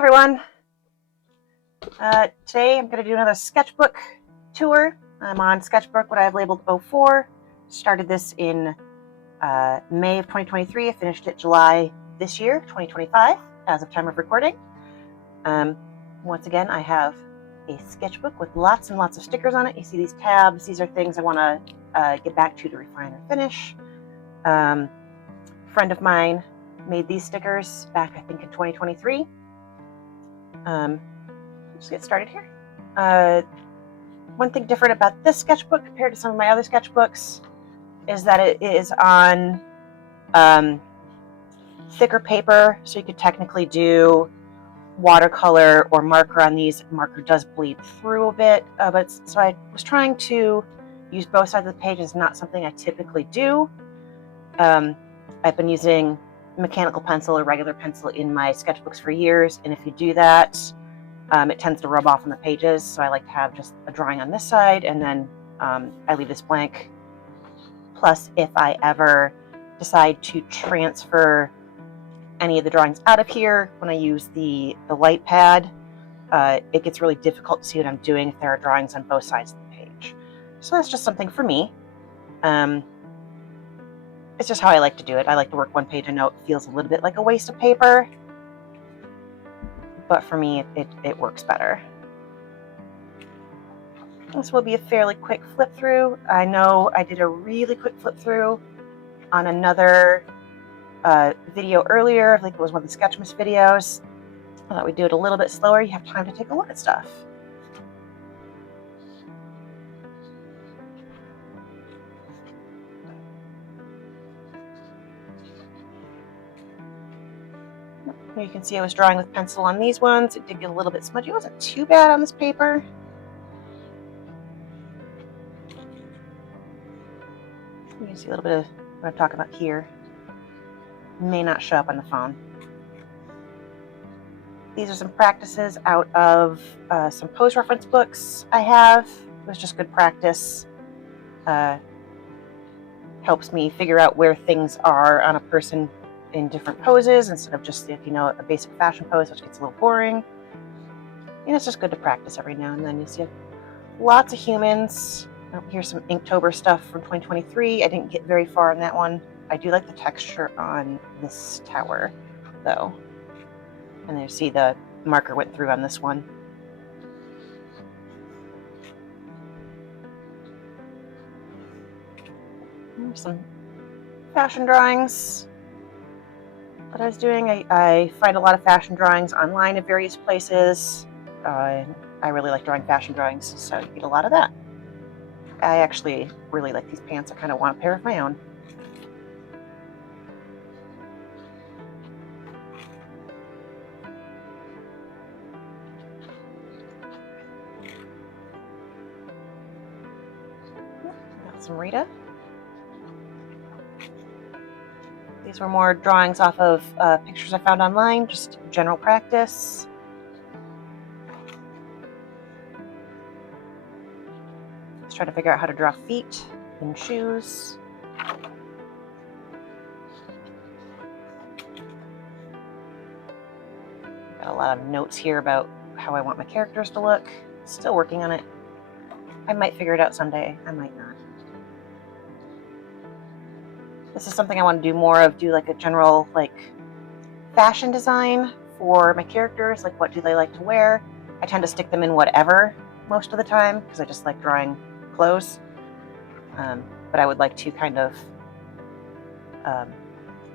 everyone. Today I'm going to do another sketchbook tour. I'm on Sketchbook, what I've labeled 04. Started this in May of 2023. I finished it July this year, 2025, as of time of recording. Once again, I have a sketchbook with lots and lots of stickers on it. You see these tabs. These are things I want to get back to refine or finish. A friend of mine made these stickers back, I think, in 2023. Let's get started here. One thing different about this sketchbook compared to some of my other sketchbooks is that it is on thicker paper, so you could technically do watercolor or marker on these. Marker does bleed through a bit, so I was trying to use both sides of the page. It's not something I typically do. I've been using mechanical pencil or regular pencil in my sketchbooks for years, and if you do that, it tends to rub off on the pages, so I like to have just a drawing on this side, and then I leave this blank. Plus, if I ever decide to transfer any of the drawings out of here, when I use the light pad, it gets really difficult to see what I'm doing if there are drawings on both sides of the page. So that's just something for me. It's just how I like to do it. I like to work one page. I know it feels a little bit like a waste of paper, but for me, it works better. This will be a fairly quick flip through. I know I did a really quick flip through on another video earlier. I think it was one of the Sketchmas videos. I thought we'd do it a little bit slower. You have time to take a look at stuff. Here you can see I was drawing with pencil on these ones. It did get a little bit smudgy. It wasn't too bad on this paper. You can see a little bit of what I'm talking about here. May not show up on the phone. These are some practices out of some pose reference books I have. It was just good practice. Helps me figure out where things are on a person in different poses instead of just, a basic fashion pose, which gets a little boring. And it's just good to practice every now and then. You see lots of humans. Here's some Inktober stuff from 2023. I didn't get very far on that one. I do like the texture on this tower, though. And there you see the marker went through on this one. Here's some fashion drawings that I was doing. I find a lot of fashion drawings online at various places. I really like drawing fashion drawings, so I get a lot of that. I actually really like these pants. I kind of want a pair of my own. Got some Rita. These were more drawings off of pictures I found online, just general practice. Just trying to figure out how to draw feet and shoes. Got a lot of notes here about how I want my characters to look. Still working on it. I might figure it out someday. I might not. This is something I want to do more of, do like a general fashion design for my characters, like what do they like to wear. I tend to stick them in whatever most of the time because I just like drawing clothes. But I would like to kind of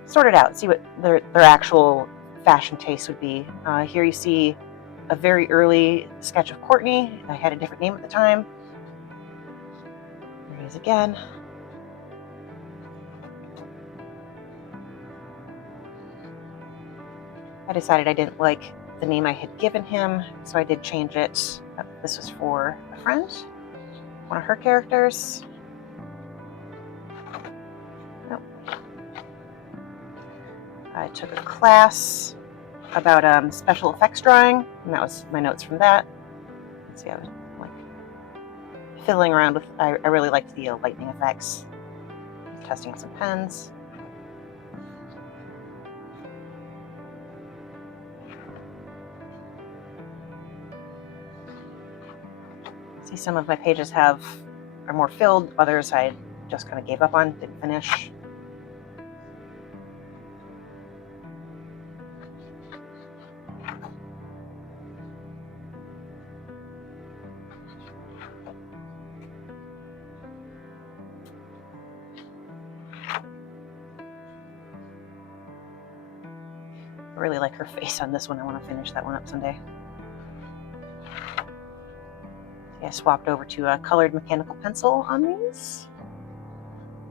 sort it out, see what their actual fashion taste would be. Here you see a very early sketch of Courtney. I had a different name at the time. There he is again. I decided I didn't like the name I had given him, so I did change it. This was for a friend, one of her characters. Nope. I took a class about special effects drawing, and that was my notes from that. Let's see, I was fiddling around with, I really liked the lightning effects. Testing out some pens. See, some of my pages are more filled, others I just kind of gave up on, didn't finish. I really like her face on this one. I want to finish that one up someday. I swapped over to a colored mechanical pencil on these.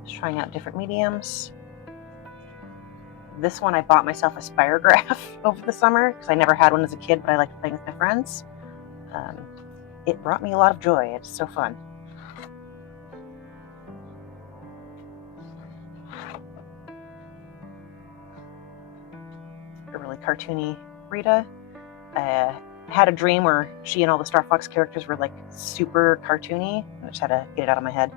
Just trying out different mediums. This one I bought myself a spirograph over the summer because I never had one as a kid, but I liked playing with my friends. It brought me a lot of joy. It's so fun. A really cartoony Rita. Had a dream where she and all the Star Fox characters were like super cartoony. I just had to get it out of my head.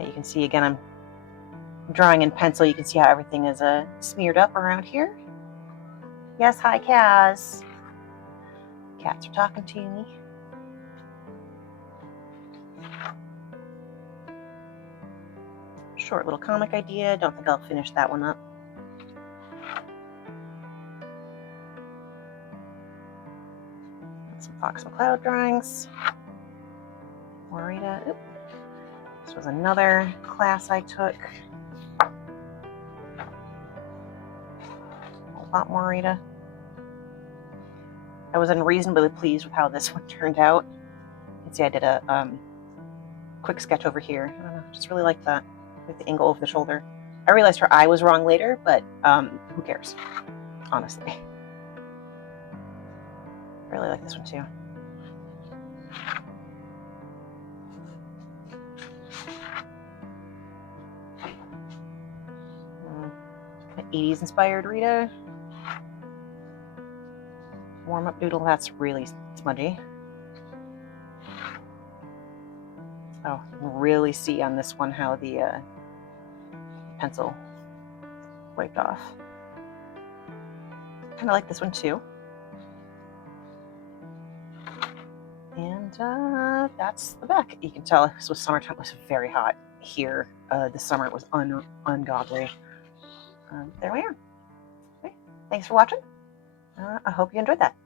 You can see again, I'm drawing in pencil. You can see how everything is smeared up around here. Yes, hi, Kaz. Cats are talking to me. Short little comic idea. Don't think I'll finish that one up. Some Fox McCloud drawings. More Rita. Oop. This was another class I took. A lot more Rita. I was unreasonably pleased with how this one turned out. You can see I did a quick sketch over here. I don't know, just really like that with the angle over the shoulder. I realized her eye was wrong later, but who cares, honestly. I really like this one too. Kind of 80s inspired Rita. Warm-up doodle, that's really smudgy. Oh, you can really see on this one how the pencil wiped off. Kind of like this one too. And that's the back. You can tell this was summertime. It was very hot here. This summer it was ungodly. There we are. Okay. Thanks for watching. I hope you enjoyed that.